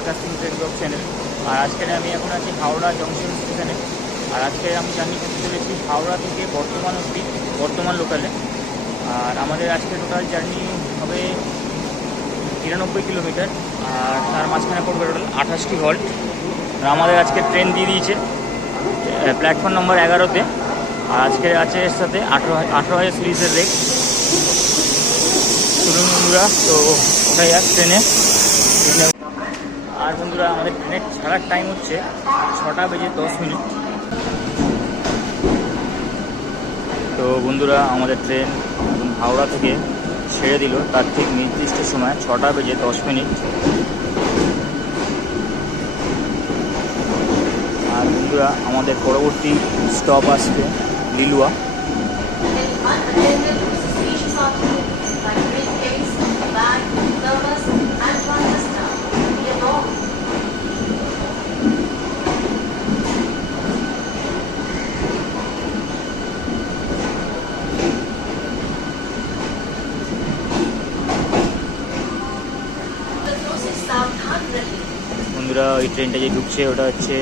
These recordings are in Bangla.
আকাশ সিং ব্লগ চ্যানেল আর আজকের আমি এখন আছি হাওড়া জংশন স্টেশনে আর আজকে আমি জার্নি করতে চলেছি হাওড়া থেকে বর্তমান অব্দি বর্তমান লোকালে আর আমাদের আজকে টোটাল জার্নি হবে তিরানব্বই কিলোমিটার। আর তার মাঝখানে পড়বে টোটাল আঠাশটি হল্ট আর আমাদের আজকে ট্রেন দিয়ে দিয়েছে প্ল্যাটফর্ম নম্বর এগারোতে। আর আজকে আছে এর সাথে আঠেরো আঠেরো হাজার সিরিজের রেক তো ওটাই ট্রেনে ট্রেনে আর বন্ধুরা, আমাদের ট্রেনের ছাড়ার টাইম হচ্ছে ছটা বেজে দশ মিনিট। তো বন্ধুরা, আমাদের ট্রেন হাওড়া থেকে ছেড়ে দিল। তার ঠিক নির্দিষ্ট সময় ছটা বেজে দশ মিনিট। আর বন্ধুরা, আমাদের পরবর্তী স্টপ আসবে লিলুয়া। বন্ধুরা, ওই ট্রেনটা যে ঢুকছে, ওটা হচ্ছে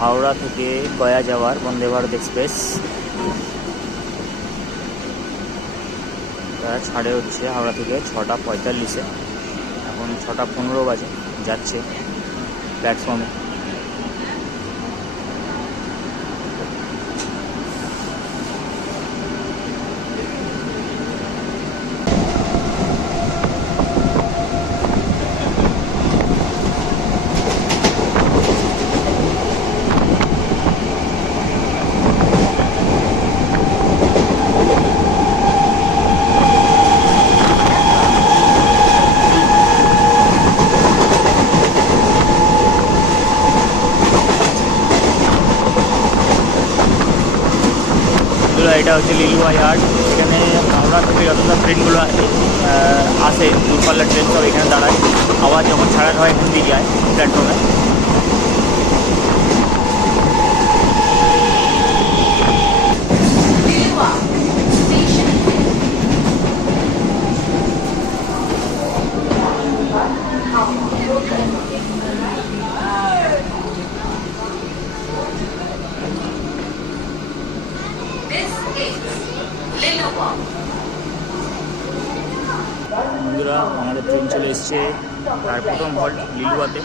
হাওড়া থেকে গয়া যাওয়ার বন্দে ভারত এক্সপ্রেস। তারা ছাড়ে হচ্ছে হাওড়া থেকে ছটা পঁয়তাল্লিশে। এখন ছটা পনেরো বাজে, যাচ্ছে প্ল্যাটফর্মে বন্ধুরা এটা হচ্ছে লিলুয়া ইয়ার্ড এখানে হাওড়া থেকে যতটা ট্রেনগুলো আহ, আসে দূরপাল্লার ট্রেন সব এখানে দাঁড়ায়। আবার যখন ছাড়ানো হয় এখান যায় প্ল্যাটফর্মে Lilua Station. This is Lilua. বন্ধুরা আমাদের ট্রেন চলে এসছে তার প্রথম হল্ট লিলুয়াতে।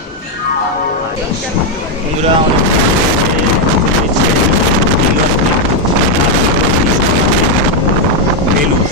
বন্ধুরা আমাদের ট্রেন চলে এসছে লিলুয়া থেকে। বেলুর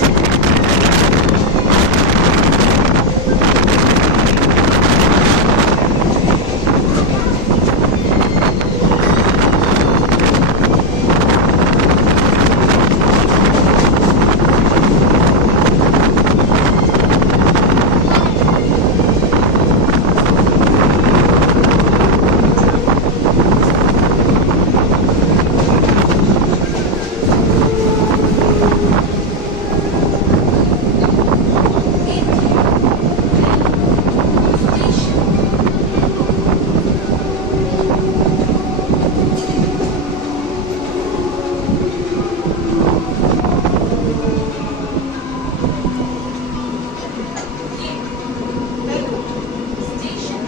Station.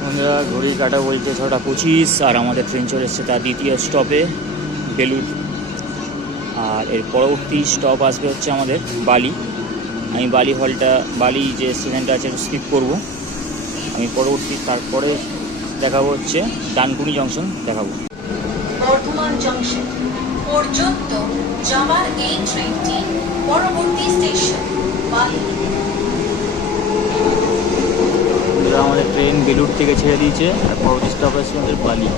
বন্ধুরা ঘড়ির কাটা বলতে ছটা পঁচিশ, আর আমাদের ট্রেন চলে এসছে তার দ্বিতীয় স্টপে বেলুর আর এর পরবর্তী স্টপ আসবে হচ্ছে আমাদের বালি। আমি বালি হলটা বালি যে স্টেশনটা আছে স্কিপ করব। আমি পরবর্তী, তারপরে দেখাবো হচ্ছে ডানকুনি জংশন দেখাবো। বর্ধমান জংশন পর্যন্ত এই ট্রেনটি পরবর্তী স্টেশন বালি। এবার আমাদের ট্রেন বেলুড় থেকে ছেড়ে দিয়েছে আর পরবর্তী স্টপ আছে আমাদের বালি।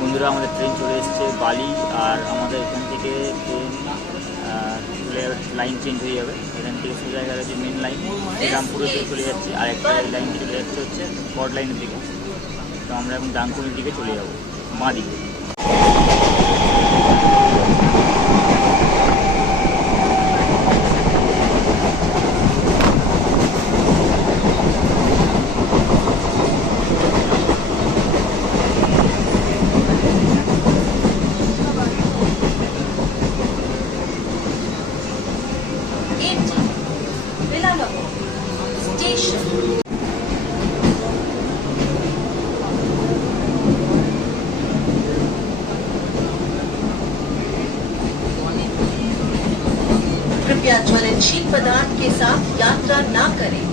বন্ধুরা আমাদের ট্রেন চলে এসছে বালি আর আমাদের এখান থেকে ট্রেন লাইন চেঞ্জ হয়ে যাবে। এখান থেকে সোজা গেলে যে মেন লাইন রামপুরের দিকে চলে যাচ্ছে। আর একটা লাইন চলে যাচ্ছে হচ্ছে বড় লাইনের দিকে। তো আমরা এখন ডাঙ্কুরের দিকে চলে যাব মা দিকে कृपया ज्वलनशील पदार्थ के साथ यात्रा न करें।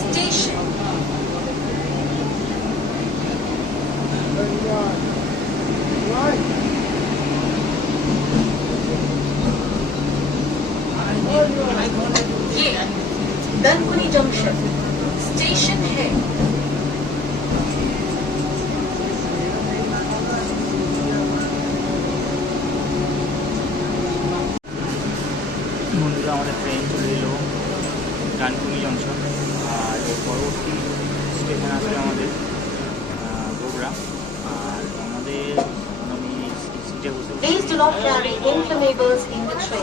स्टेशन ये Dankuni Junction. Station है। আমাদের ট্রেন চলে এলো ডানকুনি জংশন আর পরবর্তী স্টেশন আসবে আমাদের গোবরা আর আমাদের আমি সিটে বসে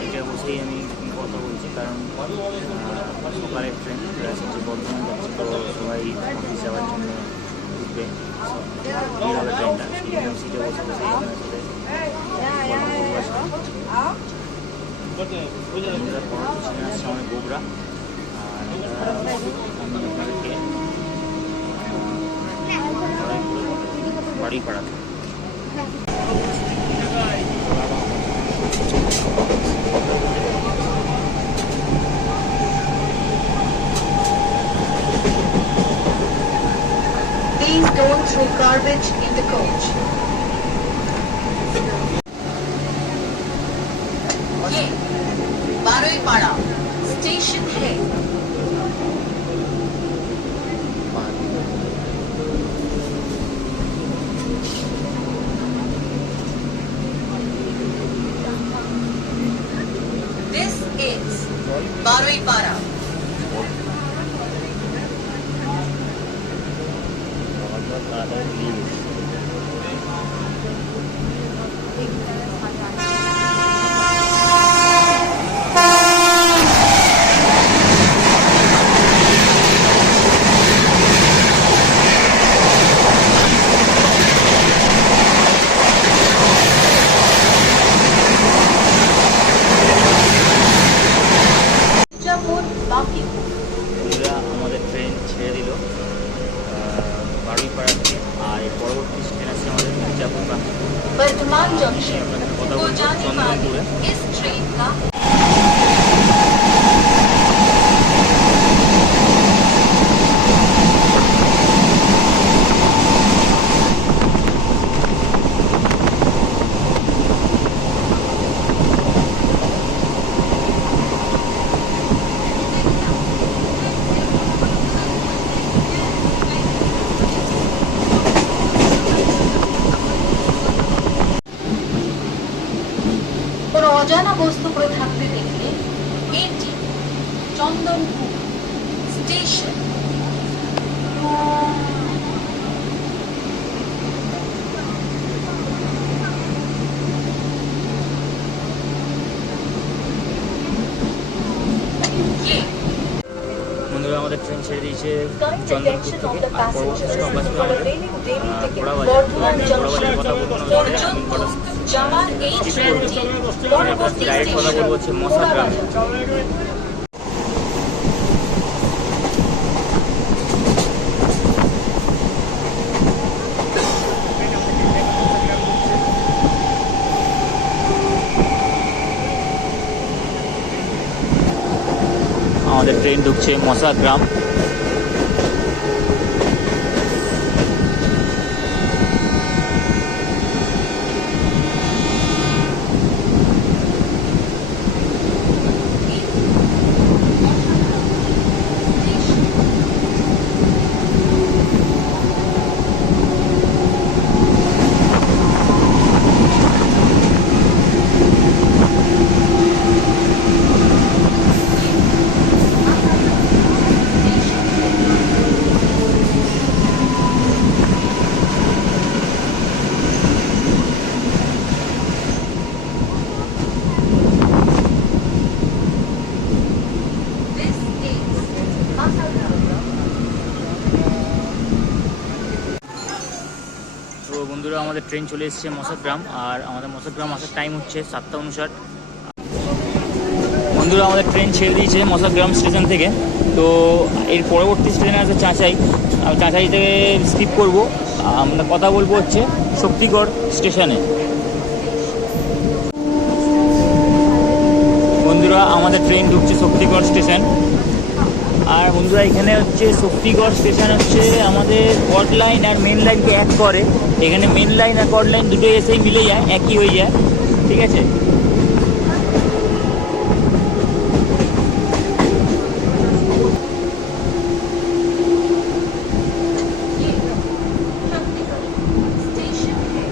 সিটে বসেই আমি কথা বলছি কারণ আহ, সকালের ট্রেন যে বর্ধমান যাচ্ছে তো সবাই অফিস যাওয়ার জন্য উঠবে ভিড় হবে ট্রেনটা সেই জন্য সিটে বসে বসেই আপনার সাথে গল্প করব আজকে। বন্ধুরা garbage in the coach. Ye, Baroipada, Station Head. Baruipara থেকে আর এর পরবর্তী স্টেশন আছে আমাদের মির্জাপুর বর্ধমান জংশন আপনাদের কথা বলছি চন্দনপুরে ট্রেন ছেড়ে দিয়েছে চন্দনপুর থেকে আর পরবর্তী স্টপ আছে আমাদের ঘোড়াবাজার ঘোড়াবাজারের কথা বলব আমি কটা পর্যন্ত এই ট্রেনটি করব। পরবর্তী ডাইরেক্ট কথা স্টেশন বলব হচ্ছে মশা গ্রাম ট্রেন ঢুকছে মশা গ্রাম আমাদের ট্রেন চলে এসেছে মশাগ্রাম, আর আমাদের মশাগ্রাম আসার টাইম হচ্ছে সাতটা উনষাট। বন্ধুরা, আমাদের ট্রেন ছেড়ে দিয়েছে মশাগ্রাম স্টেশন থেকে। তো এর পরবর্তী স্টেশনে আছে চাঁচাই। আমি চাঁচাই থেকে স্কিপ করব। আমরা কথা বলব হচ্ছে শক্তিগড় স্টেশনে বন্ধুরা, আমাদের ট্রেন ঢুকছে শক্তিগড় স্টেশন আর বন্ধুরা, এখানে হচ্ছে শক্তিগড় স্টেশন হচ্ছে আমাদের কট লাইন আর মেন লাইনকে এক করে। এখানে মেন লাইন আর কট লাইন দুটোই এসেই মিলে যায়, একই হয়ে যায়, ঠিক আছে Station है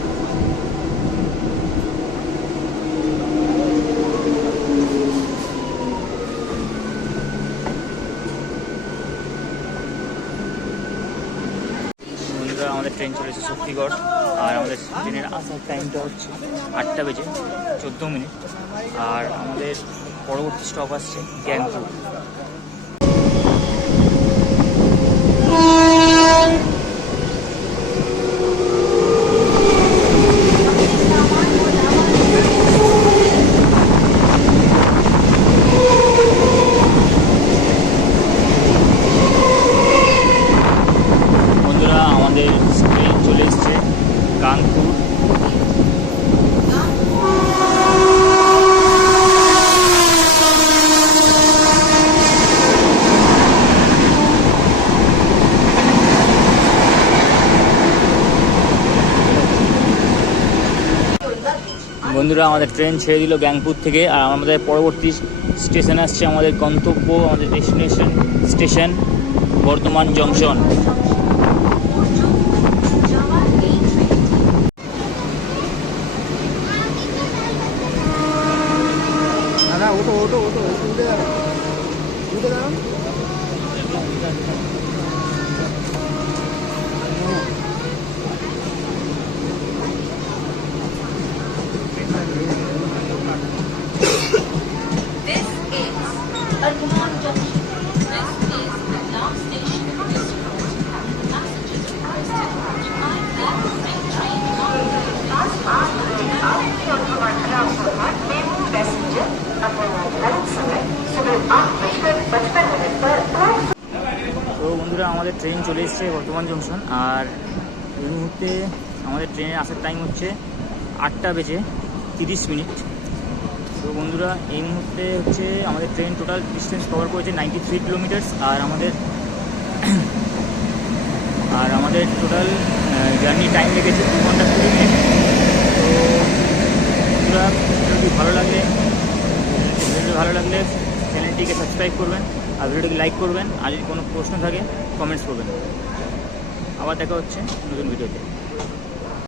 বন্ধুরা আমাদের ট্রেন চলেছে শক্তিগড়। আর আমাদের ট্রেনের আসার টাইমটা হচ্ছে আটটা বেজে চোদ্দ মিনিট। আর আমাদের পরবর্তী স্টপ আসছে গ্যাংটক বন্ধুরা আমাদের ট্রেন চলে এসছে কানপুর বন্ধুরা, আমাদের ট্রেন ছেড়ে দিল গ্যাংপুর থেকে। আর আমাদের পরবর্তী স্টেশন আসছে আমাদের গন্তব্য, আমাদের destination station Bardhaman junction train চলে এসেছে বর্তমান জংশন। আর এই মুহূর্তে আমাদের ট্রেনের আসার টাইম হচ্ছে আটটা বেজে তিরিশ মিনিট। তো বন্ধুরা, এই মুহূর্তে হচ্ছে আমাদের ট্রেন টোটাল ডিস্টেন্স কভার করেছে নাইনটি থ্রি কিলোমিটার্স আর আমাদের আর আমাদের টোটাল জার্নি টাইম লেগেছে দু ঘণ্টা কুড়ি মিনিট। তো বন্ধুরা, ভিডিওটি ভালো লাগলে ভালো লাগলে চ্যানেলটিকে সাবস্ক্রাইব করবেন। আর ভিডিওটি লাইক করবেন, আর যদি কোনো প্রশ্ন থাকে কমেন্টস করবেন। আবার দেখা হচ্ছে নতুন ভিডিওতে।